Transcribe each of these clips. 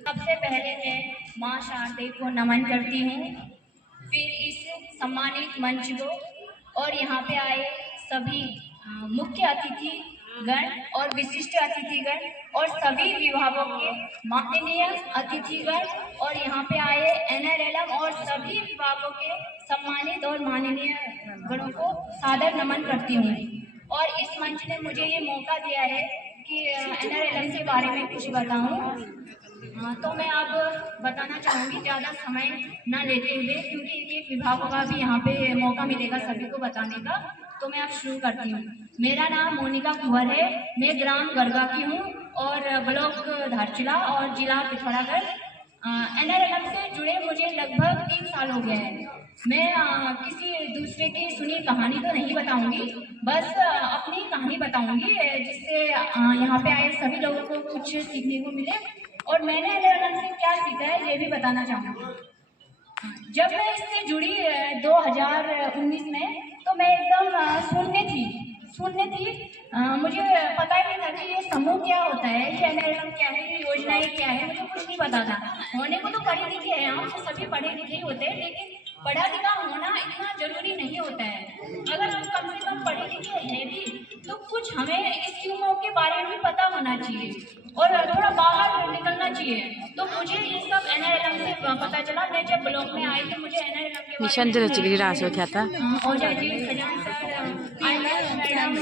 सबसे पहले मैं माँ शारदे को नमन करती हूँ, फिर इस सम्मानित मंच को और यहाँ पे आए सभी मुख्य अतिथि गण और विशिष्ट अतिथिगण और सभी विभागों के माननीय अतिथिगण और यहाँ पे आए NRLM और सभी विभागों के सम्मानित और माननीय गणों को सादर नमन करती हूँ। और इस मंच ने मुझे ये मौका दिया है कि NRLM के बारे में कुछ बताऊँ। तो मैं अब बताना चाहूँगी, ज़्यादा समय न लेते हुए, क्योंकि एक विभागों का भी यहाँ पे मौका मिलेगा सभी को बताने का। तो मैं अब शुरू करती हूँ। मेरा नाम मोनिका कुंवर है, मैं ग्राम गरगा की हूँ और ब्लॉक धारचूला और जिला पिथौरागढ़। NRLM से जुड़े मुझे लगभग 3 साल हो गए हैं। मैं किसी दूसरे की सुनी कहानी तो नहीं बताऊंगी, बस अपनी कहानी बताऊंगी जिससे यहाँ पे आए सभी लोगों को कुछ सीखने को मिले। और मैंने NRLM से क्या सीखा है ये भी बताना चाहूँगी। जब मैं इससे जुड़ी 2019 में, तो मैं एकदम शून्य थी। मुझे पता ही नहीं था कि ये समूह क्या होता है, ये NRLM क्या है, ये योजनाएं क्या है, मुझे कुछ नहीं पता था। होने को तो पढ़े लिखे हैं, हम तो सभी पढ़े लिखे ही होते हैं, लेकिन पढ़ा लिखा होना इतना जरूरी नहीं होता है। अगर हम कम से कम पढ़े लिखे हैं भी, तो कुछ हमें इस टीमों के बारे में भी पता होना चाहिए और थोड़ा बाहर निकलना चाहिए। तो मुझे ये सब NRLM से पता चला। मैं जब ब्लॉक में आई तो मुझे NRLM के मिशन बारे में था ओझा जी, सजान सर, मैडम,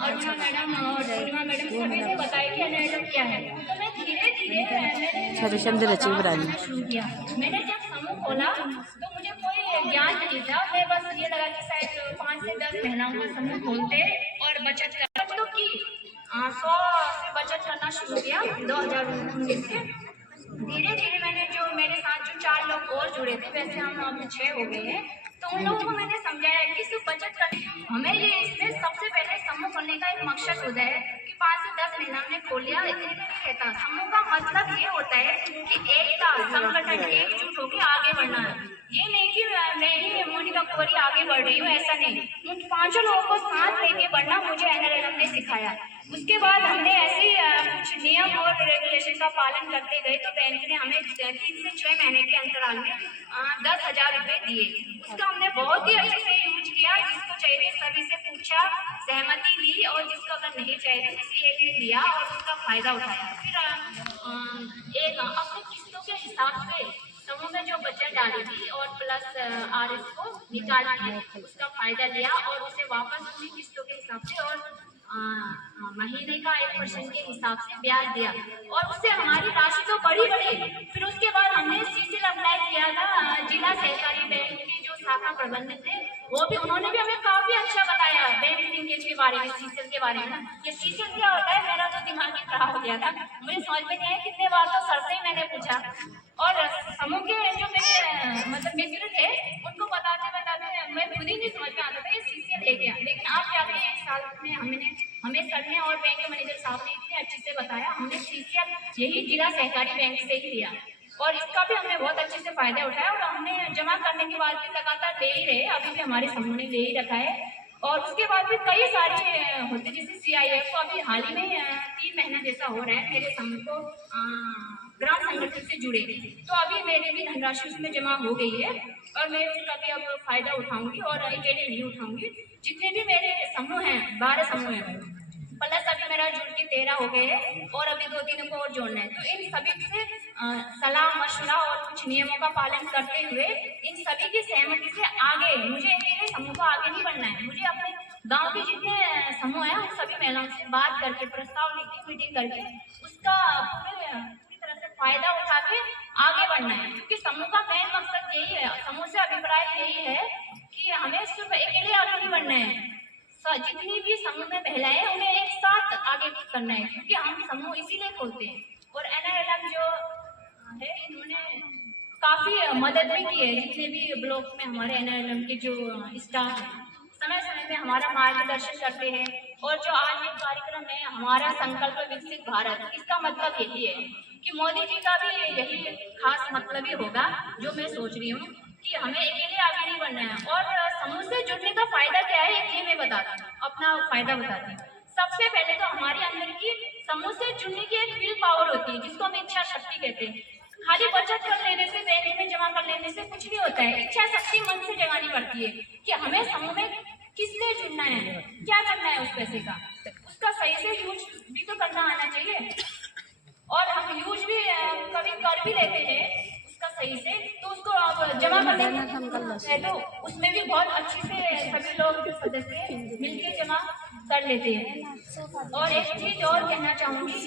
अर्चना मैडम और पूर्णिमा मैडम सभी ने बताया कि NRLM क्या है। तो मैं धीरे धीरे शुरू किया। मैंने जब समूह खोला तो मुझे कोई ज्ञान नहीं था। मैं बस ये लगा कि शायद 5 से 10 महिलाओं का समूह खोलते और बचत कर तो की 100 से बचत करना शुरू किया 2019 से। धीरे धीरे मैंने जो मेरे साथ जो 4 लोग और जुड़े थे, वैसे हम अब 6 हो गए हैं, तो उन लोगों को मैंने समझाया कि सिर्फ बचत करनी, हमें ये इसमें सबसे पहले समूह खोलने का एक मकसद होता है कि 5 से 10 महिला ने खोल लिया, इतने में नहीं रहता। समूह का मतलब ये होता है कि एकता, संगठन, एकजुट होकर आगे बढ़ना है। ये नहीं कि मैं ही मोनिका कुंवर आगे बढ़ रही हूँ, ऐसा नहीं। उन 5 लोगों को साथ लेके बढ़ना मुझे NRLM ने सिखाया। उसके बाद हमने ऐसे कुछ नियम और रेगुलेशन का पालन करते गए, तो बैंक ने हमें 3 से 6 महीने के अंतराल में 10,000 रुपये दिए। उसका हमने बहुत ही अच्छे से यूज किया। जिसको चाहिए सभी से पूछा, सहमति ली, और जिसको अगर नहीं चाहिए किसी एक ने लिया और उसका फायदा उठाया। फिर एक अपने किस्तों के हिसाब से समूह में जो बचत डाली थी और प्लस RS को निकाल के उसका फायदा लिया और उसे वापस अपनी किस्तों के हिसाब से और महीने का 1% के हिसाब से ब्याज दिया, और उससे हमारी राशि तो बढ़ी। फिर उसके बाद हमने CCL अप्लाई किया था। जिला सहकारी बैंक के जो शाखा प्रबंधक थे, वो भी, उन्होंने भी हमें काफी अच्छा बताया बैंक लिंकेज के बारे में, CCL के बारे में। ये CCL क्या होता है, मेरा तो दिमाग ही खराब हो गया था, मुझे समझ में नहीं आया। कितने बार तो सर से ही मैंने पूछा, और समूह के जो मेरे मतलब मित्र थे, उनको बताते मैं खुद ही नहीं समझ में आता था ये CCL है क्या। लेकिन आज जाके 1 साल में हमें सर ने और बैंक के मैनेजर साहब ने इतने अच्छे से बताया। हमने CCL यही जिला सहकारी बैंक से ही लिया, और इसका भी हमने बहुत अच्छे से फायदा उठाया, और हमने जमा करने के बाद भी लगातार ले ही रहे। अभी भी हमारे समूह ने ले ही रखा है, और उसके बाद भी कई सारे होते, जैसे CIF को अभी हाल ही में 3 महीना जैसा हो रहा है मेरे समूह को ग्राम संगठन से जुड़े, तो अभी मेरी भी धनराशि उसमें जमा हो गई है, और मैं उसका भी अब फायदा उठाऊंगी और अकेले नहीं उठाऊंगी। जितने भी मेरे समूह हैं, 12 समूह हैं, प्लस अभी मेरा जुड़ के 13 हो गए हैं, और अभी 2-3 को और जोड़ना है। तो इन सभी से सलाह मशवरा और कुछ नियमों का पालन करते हुए इन सभी की सहमति से आगे, मुझे अकेले समूह को आगे नहीं बढ़ना है। मुझे अपने गांव के जितने समूह हैं उन सभी महिलाओं से बात करके, प्रस्ताव लेके, मीटिंग करके उसका पूरी तरह से फायदा उठा के आगे बढ़ना है। क्योंकि समूह का मेन मकसद यही है, समूह से अभिप्राय यही है कि हमें सिर्फ अकेले आगे नहीं बढ़ना है। जितनी भी समूह में महिलाएं हैं उन्हें एक साथ आगे करना है, क्योंकि हम समूह इसीलिए खोलते हैं। और NRLM जो है, इन्होंने काफी मदद भी की है। जितने भी ब्लॉक में हमारे NRLM के जो स्टाफ हैं, समय समय में हमारा मार्गदर्शन करते हैं। और जो आज एक कार्यक्रम है हमारा संकल्प विकसित भारत, इसका मतलब यही है कि मोदी जी का भी यही खास मतलब ही होगा जो मैं सोच रही हूँ कि हमें अकेले आगे नहीं बढ़ना है। और समूह से जुड़ने का फायदा क्या है, ये मैं बताती हूँ, अपना फायदा बताती हूँ। सबसे पहले तो हमारे अंदर की समूह से जुड़ने की एक विल पावर होती है, जिसको हम इच्छा शक्ति कहते हैं। खाली बचत कर लेने से, बैंक में जमा कर लेने से कुछ नहीं होता है। इच्छा शक्ति मन से जगानी पड़ती है कि हमें समूह में किस लिए जुड़ना है, क्या करना है उस पैसे का, उसका सही से यूज भी तो करना आना चाहिए। और हम यूज भी कभी कर भी लेते हैं उसका सही से, तो उसको आप जमा करने है तो उसमें भी बहुत अच्छे से सभी लोग जो सदस्य मिलके जमा कर लेते हैं। और एक चीज और कहना चाहूंगी,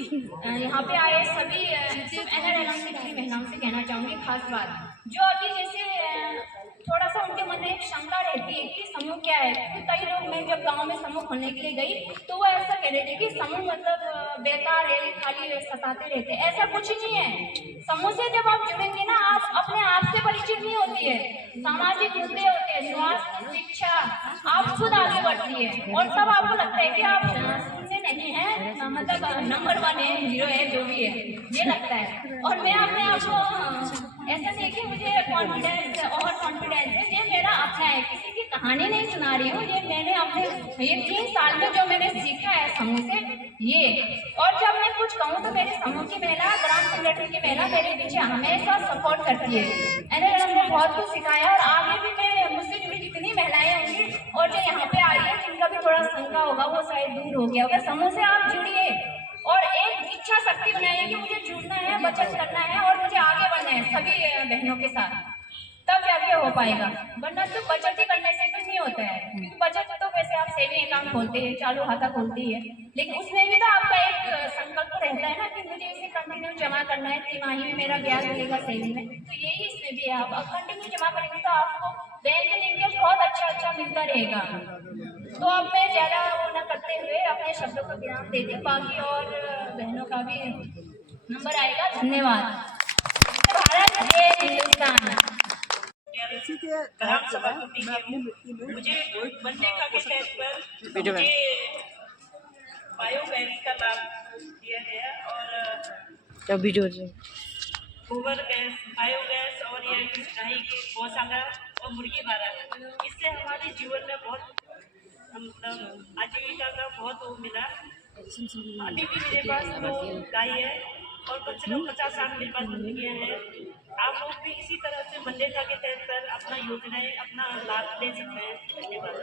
यहाँ पे आए सभी सिर्फ NRLM से जुड़ी महिलाओं से कहना चाहूंगी खास बात, जो अभी जैसे थोड़ा सा उनके मन में एक शंका रहती है कि समूह क्या है। तो कई लोग, मैं जब गांव में समूह खोलने के लिए गई तो वो ऐसा कह रहे थे कि समूह मतलब बेकार है, खाली सताते रहते। ऐसा कुछ नहीं है। समूह से जब आप जुड़ेंगे ना, आप अपने आप से परिचित नहीं होती है, सामाजिक मुद्दे होते हैं, स्वास्थ्य, शिक्षा, आप खुद आगे बढ़ती है। और तब आपको लगता है कि आप सुनने नहीं है, मतलब नंबर 1 है, 0 है, जो भी है, ये लगता है। और मैं अपने आप को ऐसा नहीं कि मुझे कॉन्फिडेंस है, ये मेरा अपना है, किसी की कहानी नहीं सुना रही हूँ। ये मैंने अपने ये 3 साल में जो मैंने सीखा है समूह से, ये। और जब मैं कुछ कहूँ तो मेरे समूह की महिला, ग्राम संगठन की महिला मेरे पीछे हमेशा सपोर्ट करती है। मैंने बहुत कुछ सिखाया। और आगे भी मैं, मुझसे जुड़ी जितनी महिलाएं होंगी और जो यहाँ पे आ रही है, जिनका भी थोड़ा शंका होगा वो शायद दूर हो गया होगा। समूह से आप जुड़िए और एक इच्छा शक्ति बनाइए कि मुझे जुड़ना है, बचत करना है और मुझे आगे बढ़ना है सभी बहनों के साथ, तब जाके हो पाएगा। वरना तो बचत ही करने से कुछ नहीं होता है। क्योंकि बचत तो वैसे आप सेविंग अकाउंट खोलते हैं, चालू खाता खोलते ही है, लेकिन उसमें भी तो आपका एक संकल्प रहता है ना कि मुझे इसे कंटिन्यू जमा करना है, तिमाही में मेरा ब्याज मिलेगा सेविंग में। तो यही इसमें भी है, आप कंटिन्यू जमा करेंगे तो आपको बैंक लिंकेज बहुत अच्छा मिलता रहेगा। तो अब मैं ज्यादा वो न करते हुए अपने शब्दों को विराम देती हूँ। बाकी और बहनों का भी नंबर आएगा। धन्यवाद। भारत जय हिंदुस्तान। इसी के ग्राम सभा मैं अपनी मिट्टी में मुझे मनरेगा के तहत पर मुझे बायोगैस का लाभ दिया गया और गोबर गैस, बायोगैस और ये गाय के गौशाला और मुर्गी फार्म, इससे हमारे जीवन में बहुत मतलब आजीविका का बहुत वो मिला। अभी भी मेरे पास 2 गाय है और कम से कम 50-60 मेरे पास मुर्गियाँ हैं। आप लोग भी इसी तरह से मनरेगा के तहत पर अपना योजनाएं, अपना लाभ ले सकते हैं। धन्यवाद।